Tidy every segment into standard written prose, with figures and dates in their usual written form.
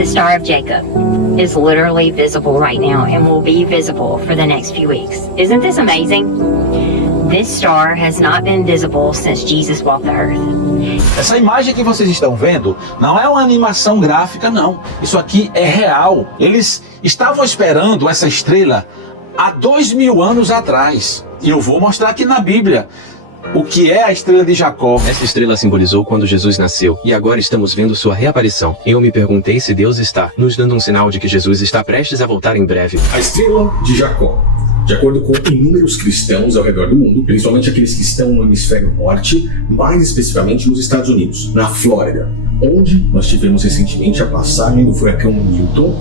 The Star of Jacob is literally visible right now and will be visible for the next few weeks. Isn't this amazing? This star has not been visible since Jesus walked the earth. Essa imagem que vocês estão vendo não é uma animação gráfica, não. Isso aqui é real. Eles estavam esperando essa estrela há 2000 anos atrás. E eu vou mostrar aqui na Bíblia o que é a estrela de Jacó. Essa estrela simbolizou quando Jesus nasceu, e agora estamos vendo sua reaparição. Eu me perguntei se Deus está nos dando um sinal de que Jesus está prestes a voltar em breve. A estrela de Jacó. De acordo com inúmeros cristãos ao redor do mundo, principalmente aqueles que estão no hemisfério norte, mais especificamente nos Estados Unidos, na Flórida, onde nós tivemos recentemente a passagem do furacão Milton,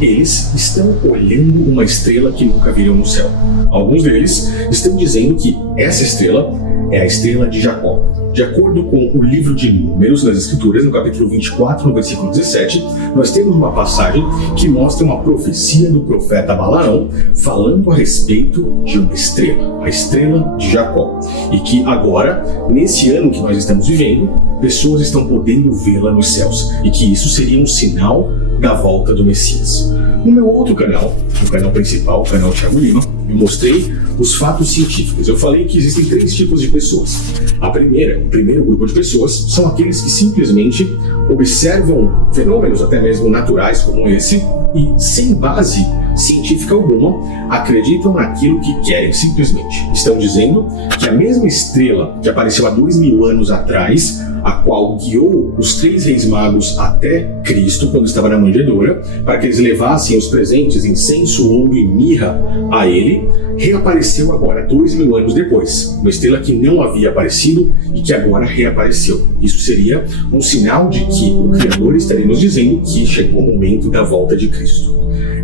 eles estão olhando uma estrela que nunca viram no céu. Alguns deles estão dizendo que essa estrela é a estrela de Jacó. De acordo com o livro de Números nas Escrituras, no capítulo 24, no versículo 17, nós temos uma passagem que mostra uma profecia do profeta Balaão falando a respeito de uma estrela, a estrela de Jacó. E que agora, nesse ano que nós estamos vivendo, pessoas estão podendo vê-la nos céus. E que isso seria um sinal da volta do Messias. No meu outro canal, no canal principal, o canal Thiago Lima, eu mostrei os fatos científicos. Eu falei que existem 3 tipos de pessoas. O primeiro grupo de pessoas são aqueles que simplesmente observam fenômenos até mesmo naturais como esse e, sem base científica alguma, acreditam naquilo que querem simplesmente. Estão dizendo que a mesma estrela que apareceu há 2000 anos atrás, a qual guiou os 3 reis magos até Cristo quando estava na manjedoura, para que eles levassem os presentes, incenso, ouro e mirra a ele, reapareceu agora 2000 anos depois. Uma estrela que não havia aparecido e que agora reapareceu. Isso seria um sinal de que o Criador estaria nos dizendo que chegou o momento da volta de Cristo.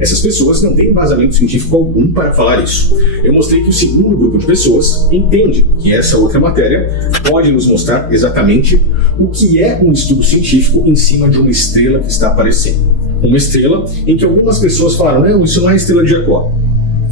Essas pessoas não têm embasamento científico algum para falar isso. Eu mostrei que o segundo grupo de pessoas entende que essa outra matéria pode nos mostrar exatamente o que é um estudo científico em cima de uma estrela que está aparecendo. Uma estrela em que algumas pessoas falaram, não, isso não é a estrela de Jacó.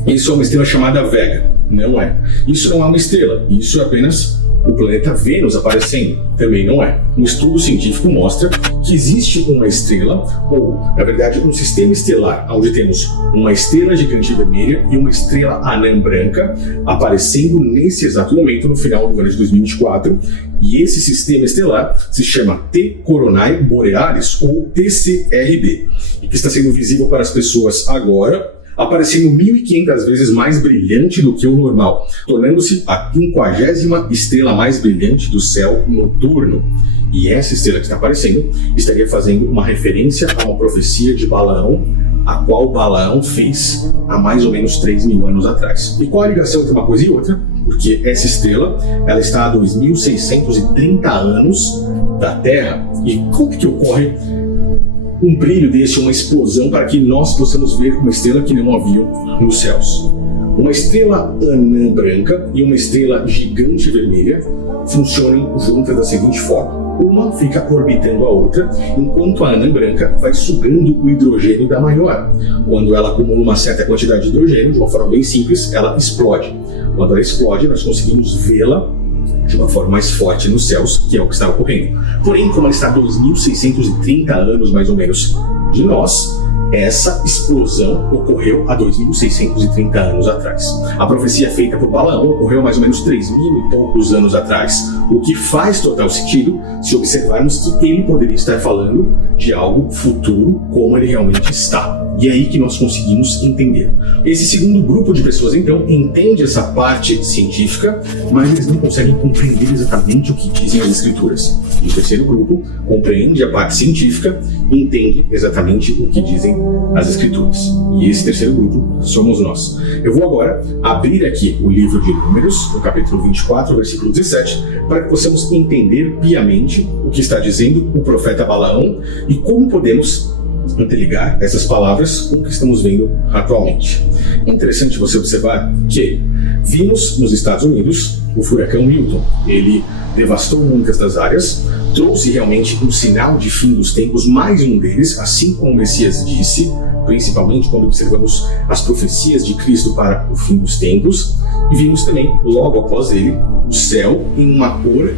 Isso é uma estrela chamada Vega. Não é. Isso não é uma estrela. Isso é apenas o planeta Vênus aparecendo. Também não é. Um estudo científico mostra que existe uma estrela, ou, na verdade, um sistema estelar, onde temos uma estrela gigante vermelha e uma estrela anã branca aparecendo nesse exato momento, no final do ano de 2024. E esse sistema estelar se chama T Coronae Borealis, ou TCRB, e que está sendo visível para as pessoas agora, aparecendo 1.500 vezes mais brilhante do que o normal, tornando-se a 50ª estrela mais brilhante do céu noturno. E essa estrela que está aparecendo estaria fazendo uma referência a uma profecia de Balaão, a qual Balaão fez há mais ou menos 3.000 anos atrás. E qual a ligação entre uma coisa e outra? Porque essa estrela, ela está a 2.630 anos da Terra. E como que ocorre um brilho desse, uma explosão, para que nós possamos ver uma estrela que não havia nos céus? Uma estrela anã branca e uma estrela gigante vermelha funcionam juntas da seguinte forma. Uma fica orbitando a outra, enquanto a anã branca vai sugando o hidrogênio da maior. Quando ela acumula uma certa quantidade de hidrogênio, de uma forma bem simples, ela explode. Quando ela explode, nós conseguimos vê-la de uma forma mais forte nos céus, que é o que está ocorrendo. Porém, como ela está a 2.630 anos, mais ou menos, de nós, essa explosão ocorreu há 2.630 anos atrás. A profecia feita por Balaão ocorreu mais ou menos 3.000 e poucos anos atrás, o que faz total sentido se observarmos que ele poderia estar falando de algo futuro, como ele realmente está. E é aí que nós conseguimos entender. Esse segundo grupo de pessoas, então, entende essa parte científica, mas eles não conseguem compreender exatamente o que dizem as escrituras. E o terceiro grupo compreende a parte científica e entende exatamente o que dizem as escrituras. E esse terceiro grupo somos nós. Eu vou agora abrir aqui o livro de Números, no capítulo 24, versículo 17, para que possamos entender piamente o que está dizendo o profeta Balaão e como podemos interligar essas palavras com o que estamos vendo atualmente. É interessante você observar que vimos nos Estados Unidos o furacão Milton. Ele devastou muitas das áreas, trouxe realmente um sinal de fim dos tempos, mais um deles, assim como o Messias disse, principalmente quando observamos as profecias de Cristo para o fim dos tempos, e vimos também, logo após ele, o céu em uma cor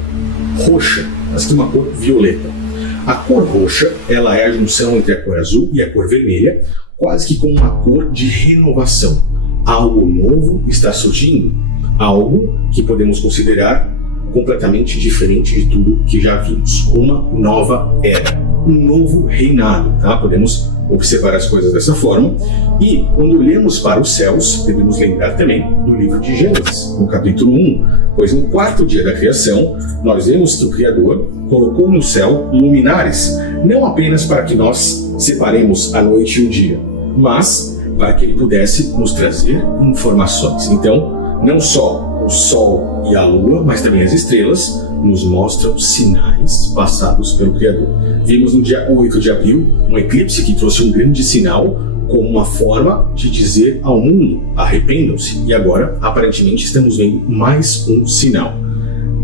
roxa, mas que uma cor violeta. A cor roxa, ela é a junção entre a cor azul e a cor vermelha, quase que com uma cor de renovação. Algo novo está surgindo, algo que podemos considerar completamente diferente de tudo que já vimos. Uma nova era, um novo reinado, tá? Podemos observar as coisas dessa forma. E quando olhamos para os céus, devemos lembrar também do livro de Gênesis, no capítulo 1, pois no quarto dia da criação, nós vemos que o Criador colocou no céu luminares, não apenas para que nós separemos a noite e o dia, mas para que ele pudesse nos trazer informações. Então, não só o Sol e a Lua, mas também as estrelas, nos mostram sinais passados pelo Criador. Vimos no dia 8 de abril um eclipse que trouxe um grande sinal como uma forma de dizer ao mundo: arrependam-se. E agora, aparentemente, estamos vendo mais um sinal.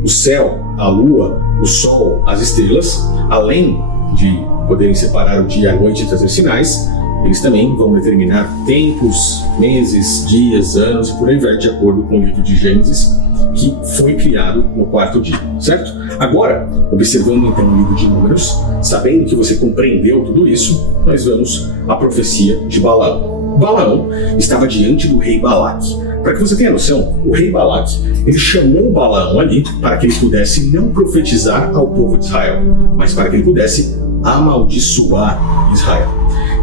O céu, a Lua, o Sol, as estrelas, além de poderem separar o dia e a noite e trazer sinais, eles também vão determinar tempos, meses, dias, anos e por aí vai, de acordo com o livro de Gênesis, que foi criado no quarto dia, certo? Agora, observando então o livro de Números, sabendo que você compreendeu tudo isso, nós vamos à profecia de Balaão. Balaão estava diante do rei Balaque. Para que você tenha noção, o rei Balaque, ele chamou Balaão ali para que ele pudesse não profetizar ao povo de Israel, mas para que ele pudesse amaldiçoar Israel.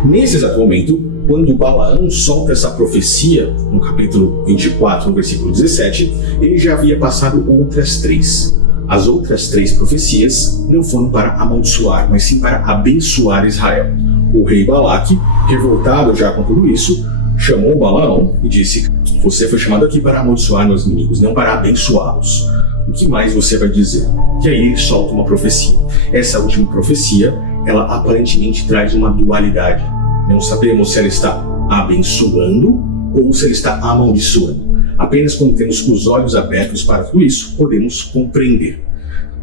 Nesse exato momento, quando Balaão solta essa profecia, no capítulo 24, no versículo 17, ele já havia passado outras 3. As outras 3 profecias não foram para amaldiçoar, mas sim para abençoar Israel. O rei Balaque, revoltado já com tudo isso, chamou Balaão e disse: você foi chamado aqui para amaldiçoar meus inimigos, não para abençoá-los. O que mais você vai dizer? E aí ele solta uma profecia. Essa última profecia, ela aparentemente traz uma dualidade. Não sabemos se ela está abençoando ou se ela está amaldiçoando. Apenas quando temos os olhos abertos para tudo isso, podemos compreender.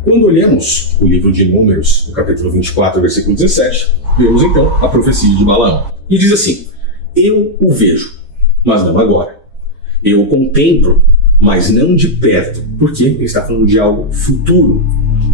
Quando olhamos o livro de Números, no capítulo 24, versículo 17, vemos então a profecia de Balaão. E diz assim: eu o vejo, mas não agora. Eu o contemplo, mas não de perto, porque ele está falando de algo futuro.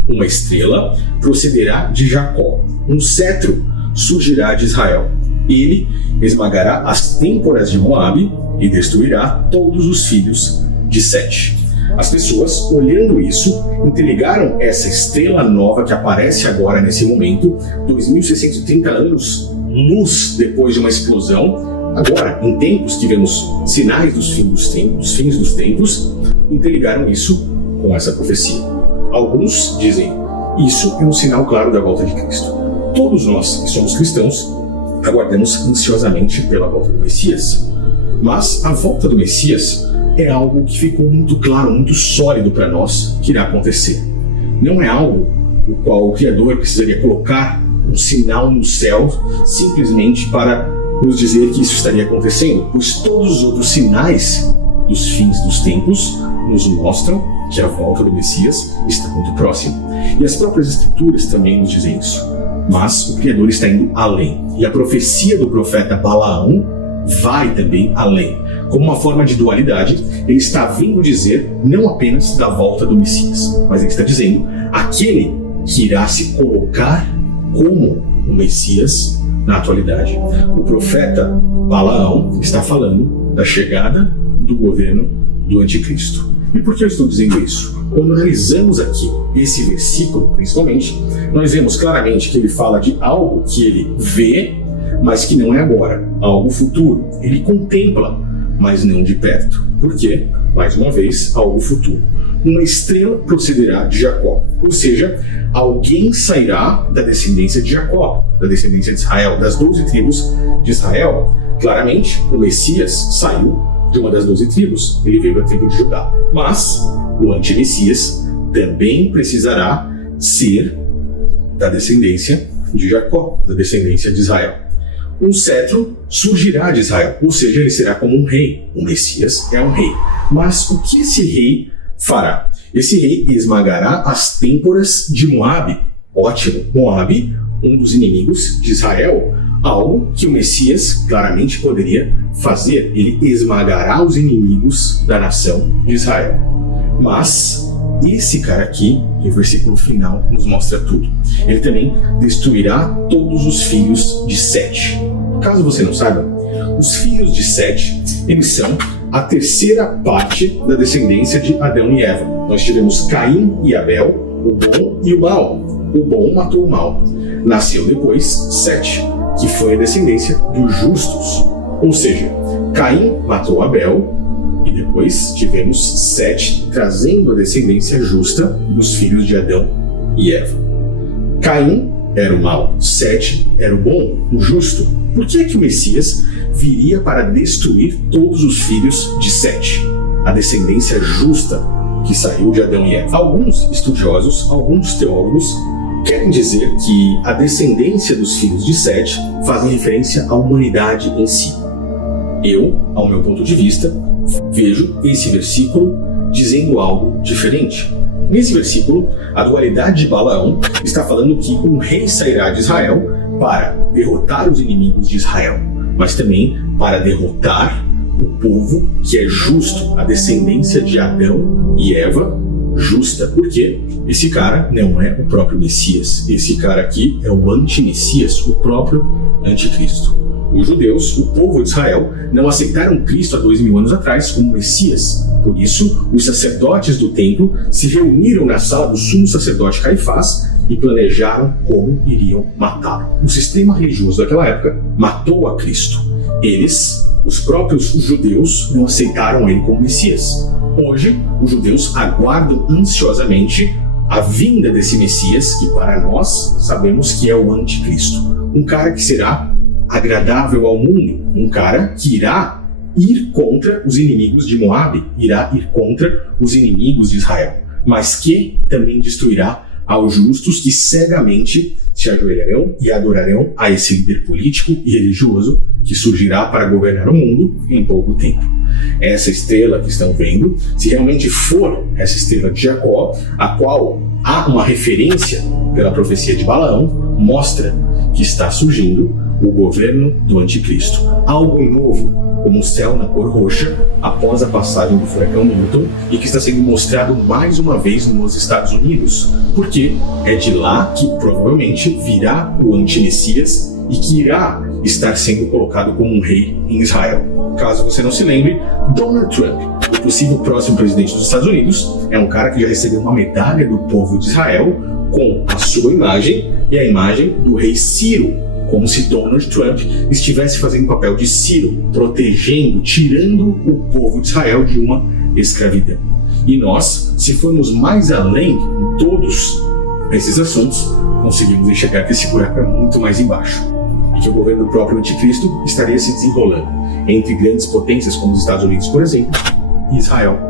Uma estrela procederá de Jacó, um cetro surgirá de Israel. Ele esmagará as têmporas de Moabe e destruirá todos os filhos de Sete. As pessoas, olhando isso, interligaram essa estrela nova que aparece agora nesse momento, 2630 anos, luz depois de uma explosão. Agora, em tempos que vemos sinais dos fins dos tempos, interligaram isso com essa profecia. Alguns dizem: isso é um sinal claro da volta de Cristo. Todos nós que somos cristãos aguardamos ansiosamente pela volta do Messias. Mas a volta do Messias é algo que ficou muito claro, muito sólido para nós que irá acontecer. Não é algo o qual o Criador precisaria colocar um sinal no céu simplesmente para nos dizer que isso estaria acontecendo, pois todos os outros sinais dos fins dos tempos nos mostram que a volta do Messias está muito próxima. E as próprias Escrituras também nos dizem isso. Mas o Criador está indo além. E a profecia do profeta Balaão vai também além. Como uma forma de dualidade, ele está vindo dizer não apenas da volta do Messias, mas ele está dizendo aquele que irá se colocar como o Messias na atualidade. O profeta Balaão está falando da chegada do governo do Anticristo. E por que eu estou dizendo isso? Quando analisamos aqui esse versículo, principalmente, nós vemos claramente que ele fala de algo que ele vê, mas que não é agora, algo futuro. Ele contempla, mas não de perto. Por quê? Mais uma vez, algo futuro. Uma estrela procederá de Jacó, ou seja, alguém sairá da descendência de Jacó, da descendência de Israel, das 12 tribos de Israel. Claramente, o Messias saiu de uma das 12 tribos, ele veio da tribo de Judá. Mas o anti-Messias também precisará ser da descendência de Jacó, da descendência de Israel. Um cetro surgirá de Israel, ou seja, ele será como um rei. O Messias é um rei. Mas o que esse rei fará? Esse rei esmagará as têmporas de Moabe. Ótimo, Moabe, um dos inimigos de Israel, algo que o Messias claramente poderia fazer. Ele esmagará os inimigos da nação de Israel. Mas esse cara aqui, e o versículo final nos mostra tudo. Ele também destruirá todos os filhos de Sete. Caso você não saiba, os filhos de Sete, eles são a terceira parte da descendência de Adão e Eva. Nós tivemos Caim e Abel, o bom e o mau. O bom matou o mal. Nasceu depois Sete, que foi a descendência dos justos. Ou seja, Caim matou Abel e depois tivemos Sete trazendo a descendência justa dos filhos de Adão e Eva. Caim era o mau, Sete era o bom, o justo. Por que é que o Messias viria para destruir todos os filhos de Sete, a descendência justa que saiu de Adão e Eva? Alguns estudiosos, alguns teólogos querem dizer que a descendência dos filhos de Sete fazem referência à humanidade em si. Eu, ao meu ponto de vista, vejo esse versículo dizendo algo diferente. Nesse versículo, a dualidade de Balaão está falando que um rei sairá de Israel para derrotar os inimigos de Israel, mas também para derrotar o povo que é justo, a descendência de Adão e Eva justa, porque esse cara não é o próprio Messias. Esse cara aqui é o anti-Messias, o próprio anticristo. Os judeus, o povo de Israel, não aceitaram Cristo há 2000 anos atrás como Messias. Por isso, os sacerdotes do templo se reuniram na sala do sumo sacerdote Caifás e planejaram como iriam matá-lo. O sistema religioso daquela época matou a Cristo. Eles, os próprios judeus, não aceitaram ele como Messias. Hoje, os judeus aguardam ansiosamente a vinda desse Messias, que para nós sabemos que é o anticristo. Um cara que será agradável ao mundo, um cara que irá ir contra os inimigos de Moabe, irá ir contra os inimigos de Israel, mas que também destruirá aos justos que cegamente se ajoelharão e adorarão a esse líder político e religioso que surgirá para governar o mundo em pouco tempo. Essa estrela que estão vendo, se realmente for essa estrela de Jacó, a qual há uma referência pela profecia de Balaão, mostra que está surgindo o governo do anticristo. Algo novo, como o céu na cor roxa, após a passagem do furacão Milton, e que está sendo mostrado mais uma vez nos Estados Unidos, porque é de lá que provavelmente virá o anti-Messias e que irá estar sendo colocado como um rei em Israel. Caso você não se lembre, Donald Trump, o possível próximo presidente dos Estados Unidos, é um cara que já recebeu uma medalha do povo de Israel com a sua imagem e a imagem do rei Ciro, como se Donald Trump estivesse fazendo o papel de Ciro, protegendo, tirando o povo de Israel de uma escravidão. E nós, se formos mais além em todos esses assuntos, conseguimos enxergar que esse buraco é muito mais embaixo, e que o governo do próprio anticristo estaria se desenrolando entre grandes potências como os Estados Unidos, por exemplo, e Israel.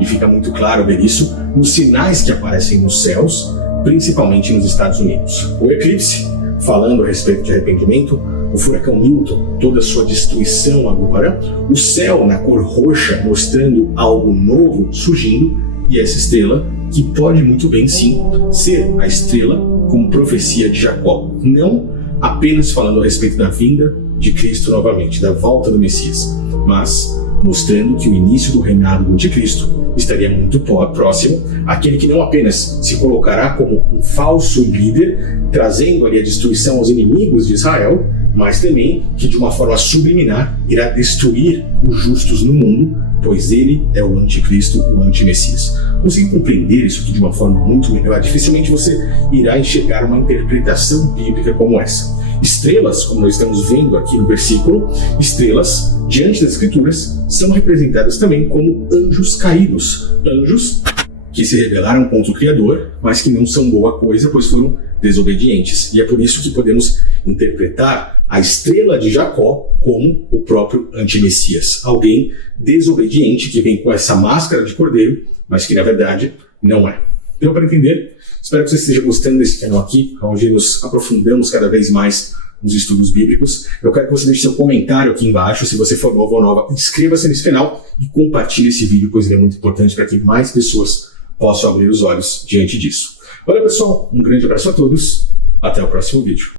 E fica muito claro ver isso nos sinais que aparecem nos céus, principalmente nos Estados Unidos. O eclipse, falando a respeito de arrependimento, o furacão Milton, toda a sua destruição agora, o céu na cor roxa mostrando algo novo surgindo, e essa estrela que pode muito bem sim ser a estrela como profecia de Jacó, não apenas falando a respeito da vinda de Cristo novamente, da volta do Messias, mas mostrando que o início do reinado do anticristo estaria muito próximo, aquele que não apenas se colocará como um falso líder, trazendo ali a destruição aos inimigos de Israel, mas também que de uma forma subliminar irá destruir os justos no mundo, pois ele é o anticristo, o antimessias. Conseguir compreender isso aqui de uma forma muito melhor, dificilmente você irá enxergar uma interpretação bíblica como essa. Estrelas, como nós estamos vendo aqui no versículo, estrelas, diante das escrituras, são representadas também como anjos caídos. Anjos que se rebelaram contra o Criador, mas que não são boa coisa, pois foram desobedientes. E é por isso que podemos interpretar a estrela de Jacó como o próprio antimessias. Alguém desobediente que vem com essa máscara de cordeiro, mas que na verdade não é. Deu para entender? Espero que você esteja gostando desse canal aqui, onde nos aprofundamos cada vez mais nos estudos bíblicos. Eu quero que você deixe seu comentário aqui embaixo. Se você for novo ou nova, inscreva-se nesse canal e compartilhe esse vídeo, pois ele é muito importante para que mais pessoas possam abrir os olhos diante disso. Olha, pessoal, um grande abraço a todos. Até o próximo vídeo.